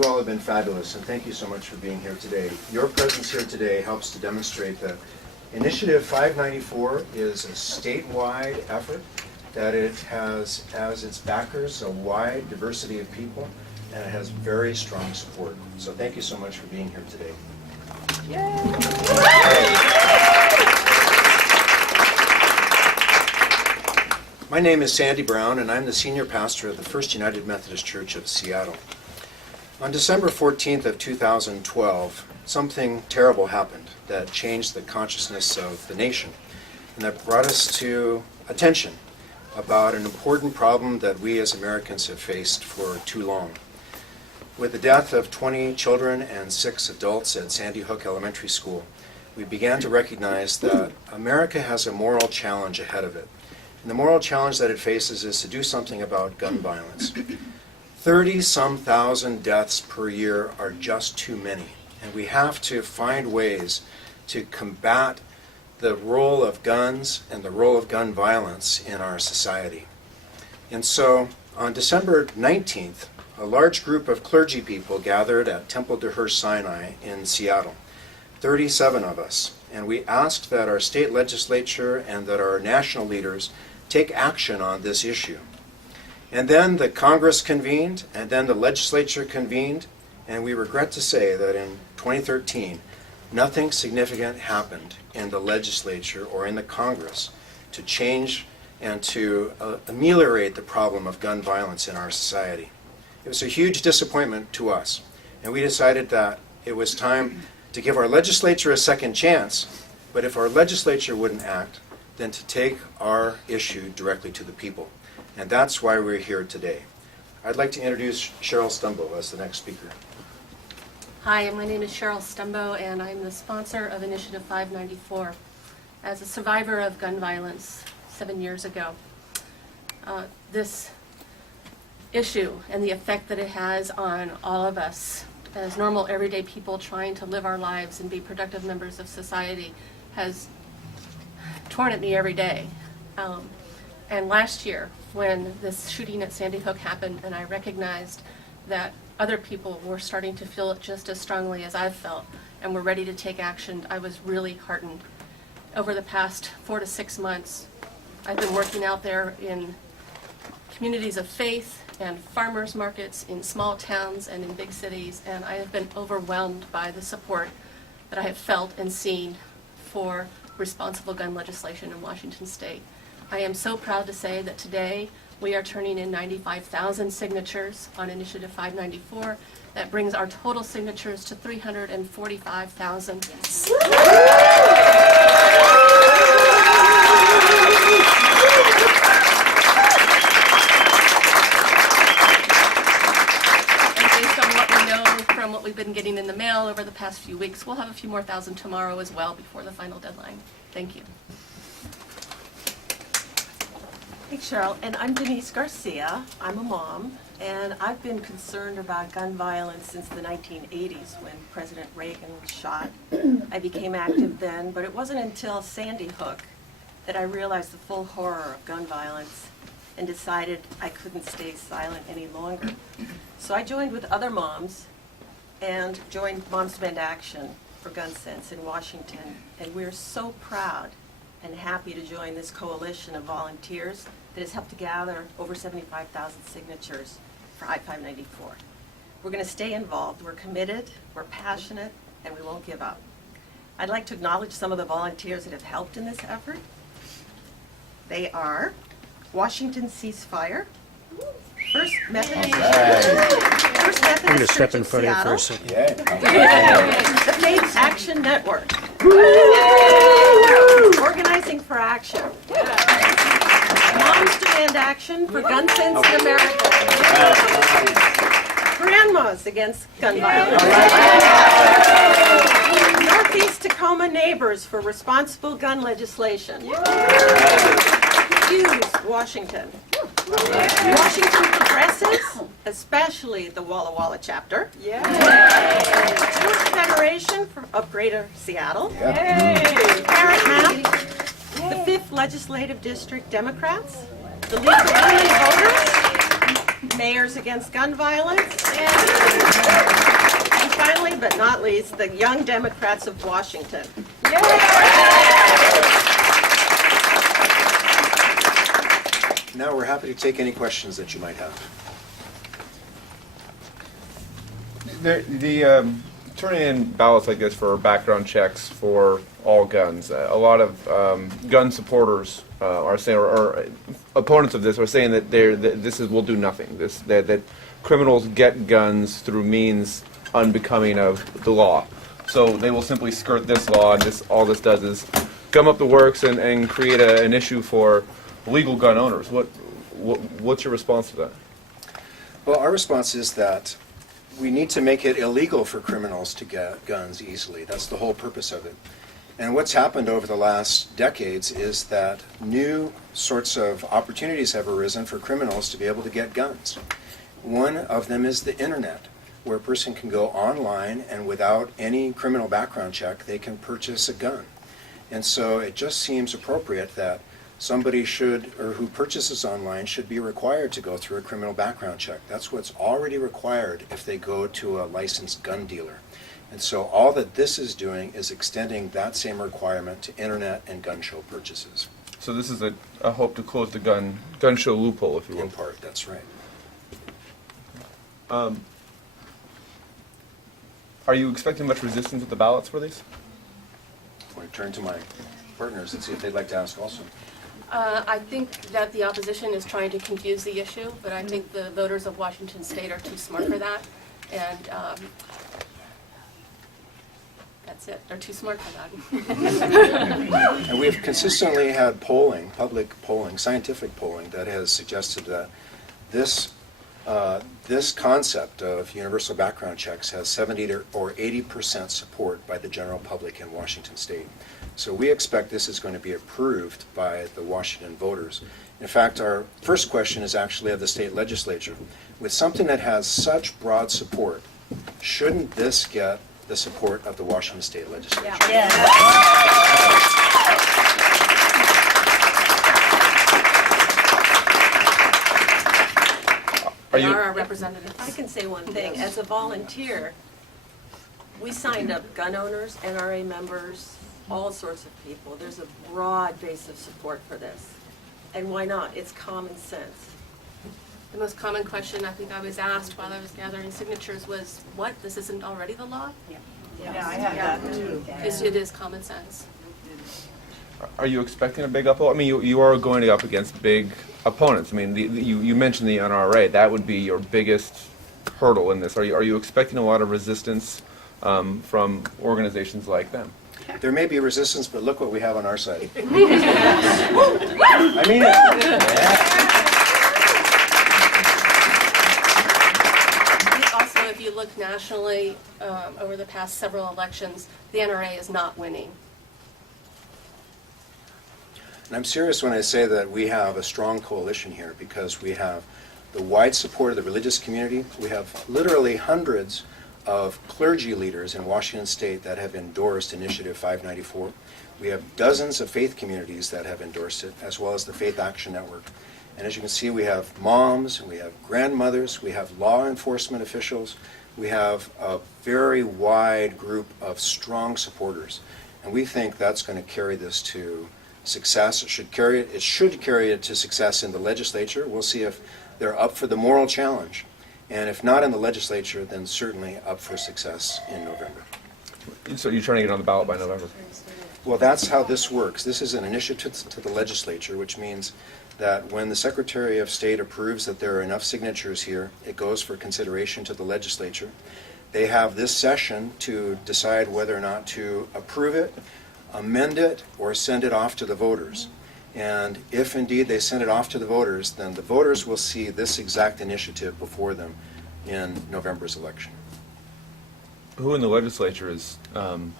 you all have been fabulous, and thank you so much for being here today. Your presence here today helps to demonstrate that Initiative 594 is a statewide effort, that it has as its backers a wide diversity of people, and it has very strong support. So thank you so much for being here today. Yay! My name is Sandy Brown, and I'm the senior pastor of the First United Methodist Church of Seattle. On December 14th of 2012, something terrible happened that changed the consciousness of the nation, and that brought us to attention about an important problem that we as Americans have faced for too long. With the death of 20 children and 6 adults at Sandy Hook Elementary School, we began to recognize that America has a moral challenge ahead of it. And the moral challenge that it faces is to do something about gun violence. 30-some thousand deaths per year are just too many, and we have to find ways to combat the role of guns and the role of gun violence in our society. And so, on December 19th, a large group of clergy people gathered at Temple de Hirsch Sinai in Seattle, 37 of us, and we asked that our state legislature and that our national leaders take action on this issue. And then the Congress convened, and then the legislature convened, and we regret to say that in 2013, nothing significant happened in the legislature or in the Congress to change and to ameliorate the problem of gun violence in our society. It was a huge disappointment to us, and we decided that it was time to give our legislature a second chance, but if our legislature wouldn't act, then to take our issue directly to the people. And that's why we're here today. I'd like to introduce Cheryl Stumbo as the next speaker. Hi, my name is Cheryl Stumbo, and I'm the sponsor of Initiative 594. As a survivor of gun violence 7 years ago, this issue and the effect that it has on all of us as normal, everyday people trying to live our lives and be productive members of society has torn at me every day. And last year, when this shooting at Sandy Hook happened, and I recognized that other people were starting to feel it just as strongly as I've felt and were ready to take action, I was really heartened. Over the past 4 to 6 months, I've been working out there in communities of faith and farmers markets in small towns and in big cities, and I have been overwhelmed by the support that I have felt and seen for responsible gun legislation in Washington State. I am so proud to say that today we are turning in 95,000 signatures on Initiative 594. That brings our total signatures to 345,000. From what we've been getting in the mail over the past few weeks, we'll have a few more thousand tomorrow as well before the final deadline. Thank you. Hey Cheryl, and I'm Denise Garcia. I'm a mom, and I've been concerned about gun violence since the 1980s when President Reagan was shot. I became active then, but it wasn't until Sandy Hook that I realized the full horror of gun violence and decided I couldn't stay silent any longer. So I joined with other moms and joined Moms Demand Action for Gun Sense in Washington, and we're so proud and happy to join this coalition of volunteers that has helped to gather over 75,000 signatures for I-594. We're going to stay involved, we're committed, we're passionate, and we won't give up. I'd like to acknowledge some of the volunteers that have helped in this effort. They are Washington Ceasefire, First Methodist I'm going to step in front of you for a second. The Faith Action Network, Organizing for Action, Moms Demand Action for Gun Sense in America, Grandmas Against Gun Violence, Northeast Tacoma Neighbors for Responsible Gun Legislation, Hughes, Washington, Washington Progressives, especially the Walla Walla chapter, Jewish Federation of Greater Seattle, Parent Map, the 5th Legislative District Democrats, the League of Women Voters, Mayor's Mothers Against Gun Violence. And finally, but not least, the Young Democrats of Washington. Now we're happy to take any questions that you might have. The turning in ballots like this for background checks for all guns. A lot of gun supporters are saying, or opponents of this are saying that will do nothing. That criminals get guns through means unbecoming of the law. So they will simply skirt this law, and all this does is gum up the works and create an issue for legal gun owners. What's your response to that? Well, our response is that we need to make it illegal for criminals to get guns easily. That's the whole purpose of it. And what's happened over the last decades is that new sorts of opportunities have arisen for criminals to be able to get guns. One of them is the internet, where a person can go online and without any criminal background check, they can purchase a gun. And so it just seems appropriate that somebody who purchases online should be required to go through a criminal background check. That's what's already required if they go to a licensed gun dealer. And so all that this is doing is extending that same requirement to internet and gun show purchases. So this is a hope to close the gun show loophole, if you will. In part, that's right. Are you expecting much resistance at the ballots for these? I want to turn to my partners and see if they'd like to ask also. I think that the opposition is trying to confuse the issue, but I think the voters of Washington State are too smart for that. And that's it. They're too smart for that. And we've consistently had polling, public polling, scientific polling, that has suggested that this concept of universal background checks has 70 or 80% support by the general public in Washington State. So we expect this is going to be approved by the Washington voters. In fact, our first question is actually of the state legislature. With something that has such broad support, shouldn't this get the support of the Washington State legislature? They are our representatives. I can say one thing. As a volunteer, we signed up gun owners, NRA members, all sorts of people. There's a broad base of support for this. And why not? It's common sense. The most common question I think I was asked while I was gathering signatures was, what, this isn't already the law? Yeah, I have that too. It is common sense. Are you expecting a big upvote? I mean, you are going up against big opponents. I mean, you mentioned the NRA. That would be your biggest hurdle in this. Are you expecting a lot of resistance from organizations like them? There may be resistance, but look what we have on our side. I mean it. Also, if you look nationally over the past several elections, the NRA is not winning. And I'm serious when I say that we have a strong coalition here, because we have the wide support of the religious community. We have literally hundreds of clergy leaders in Washington State that have endorsed Initiative 594. We have dozens of faith communities that have endorsed it, as well as the Faith Action Network. And as you can see, we have moms, and we have grandmothers, we have law enforcement officials, we have a very wide group of strong supporters. And we think that's going to carry this to success. It should carry it to success in the legislature. We'll see if they're up for the moral challenge. And if not in the legislature, then certainly up for success in November. So you're trying to get on the ballot by November? Well, that's how this works. This is an initiative to the legislature, which means that when the Secretary of State approves that there are enough signatures here, it goes for consideration to the legislature. They have this session to decide whether or not to approve it, amend it, or send it off to the voters. And if indeed they send it off to the voters, then the voters will see this exact initiative before them in November's election. Who in the legislature is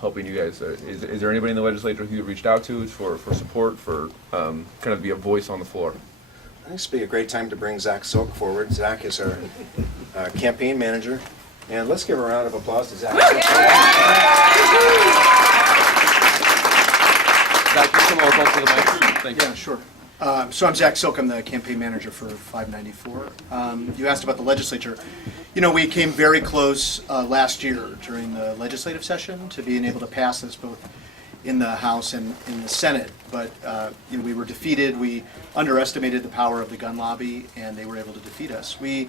helping you guys? Is there anybody in the legislature who you reached out to for support, for kind of be a voice on the floor? I think this would be a great time to bring Zach Silk forward. Zach is our campaign manager. And let's give a round of applause to Zach. Zach, can you come over close to the mic? Thank you. Yeah, sure. So I'm Zach Silk. I'm the campaign manager for 594. You asked about the legislature. You know, we came very close last year during the legislative session to being able to pass this both in the House and in the Senate. But you know, we were defeated. We underestimated the power of the gun lobby, and they were able to defeat us. We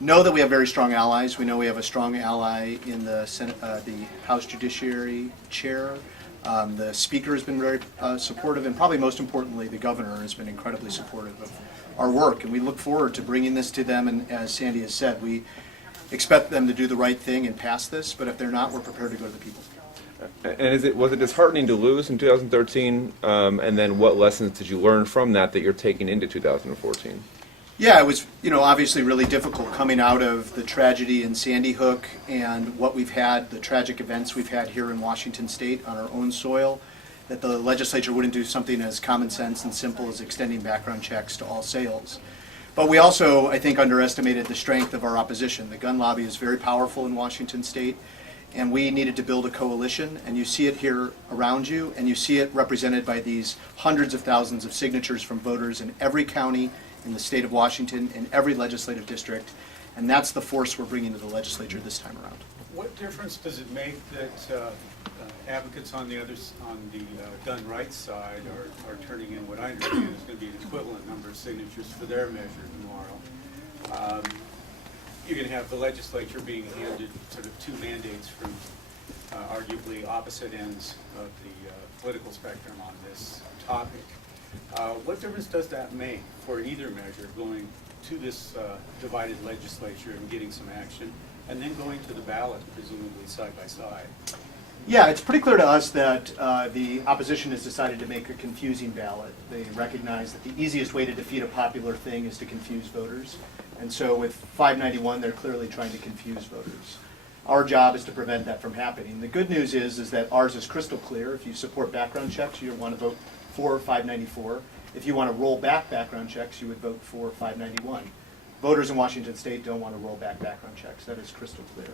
know that we have very strong allies. We know we have a strong ally in the Senate, the House Judiciary Chair. The Speaker has been very supportive, and probably most importantly, the Governor has been incredibly supportive of our work. And we look forward to bringing this to them. And as Sandy has said, we expect them to do the right thing and pass this. But if they're not, we're prepared to go to the people. And was it disheartening to lose in 2013? And then what lessons did you learn from that you're taking into 2014? Yeah, it was, you know, obviously really difficult coming out of the tragedy in Sandy Hook and what we've had, the tragic events we've had here in Washington State on our own soil, that the legislature wouldn't do something as common sense and simple as extending background checks to all sales. But we also, I think, underestimated the strength of our opposition. The gun lobby is very powerful in Washington State, and we needed to build a coalition, and you see it here around you, and you see it represented by these hundreds of thousands of signatures from voters in every county in the state of Washington, in every legislative district, and that's the force we're bringing to the legislature this time around. What difference does it make that advocates on the gun rights side are turning in what I understand is going to be an equivalent number of signatures for their measure tomorrow? You're going to have the legislature being handed sort of two mandates from arguably opposite ends of the political spectrum on this topic. What difference does that make for either measure, going to this divided legislature and getting some action, and then going to the ballot, presumably side by side? Yeah, it's pretty clear to us that the opposition has decided to make a confusing ballot. They recognize that the easiest way to defeat a popular thing is to confuse voters. And so with 591, they're clearly trying to confuse voters. Our job is to prevent that from happening. The good news is that ours is crystal clear. If you support background checks, you want to vote for 594. If you want to roll back background checks, you would vote for 591. Voters in Washington State don't want to roll back background checks. That is crystal clear.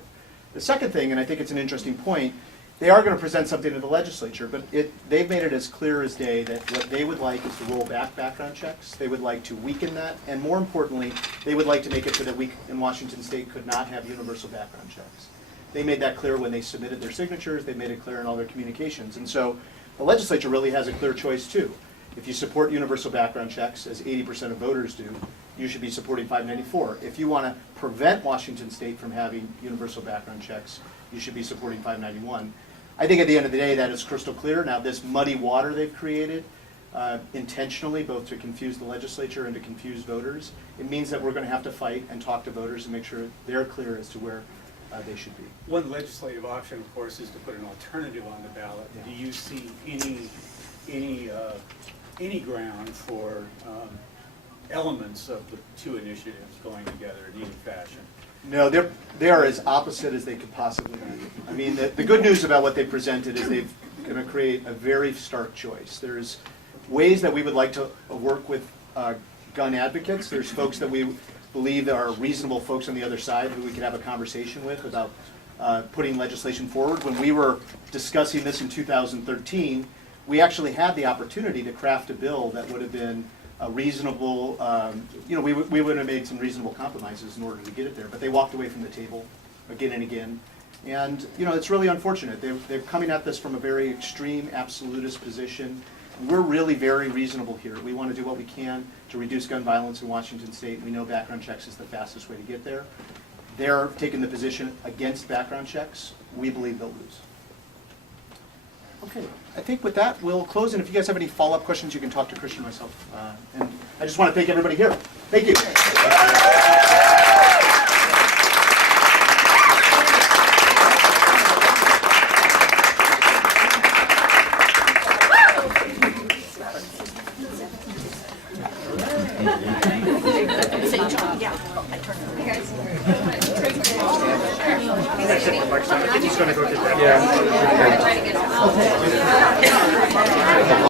The second thing, and I think it's an interesting point, they are going to present something to the legislature, but they've made it as clear as day that what they would like is to roll back background checks. They would like to weaken that, and more importantly, they would like to make it so that we in Washington State could not have universal background checks. They made that clear when they submitted their signatures. They made it clear in all their communications. And so the legislature really has a clear choice too. If you support universal background checks, as 80% of voters do, you should be supporting 594. If you want to prevent Washington State from having universal background checks, you should be supporting 591. I think at the end of the day, that is crystal clear. Now, this muddy water they've created intentionally, both to confuse the legislature and to confuse voters, it means that we're going to have to fight and talk to voters and make sure they're clear as to where they should be. One legislative option, of course, is to put an alternative on the ballot. Yeah. Do you see any ground for elements of the two initiatives going together in any fashion? No, they are as opposite as they could possibly be. I mean, the good news about what they presented is they're going to create a very stark choice. There's ways that we would like to work with gun advocates. There's folks that we believe there are reasonable folks on the other side who we could have a conversation with about putting legislation forward. When we were discussing this in 2013, we actually had the opportunity to craft a bill that would have been a reasonable, we would have made some reasonable compromises in order to get it there, but they walked away from the table again and again. And, it's really unfortunate. They're coming at this from a very extreme, absolutist position. We're really very reasonable here. We want to do what we can to reduce gun violence in Washington State. We know background checks is the fastest way to get there. They're taking the position against background checks. We believe they'll lose. Okay, I think with that, we'll close, and if you guys have any follow-up questions, you can talk to Christian and myself. And I just want to thank everybody here. Thank you.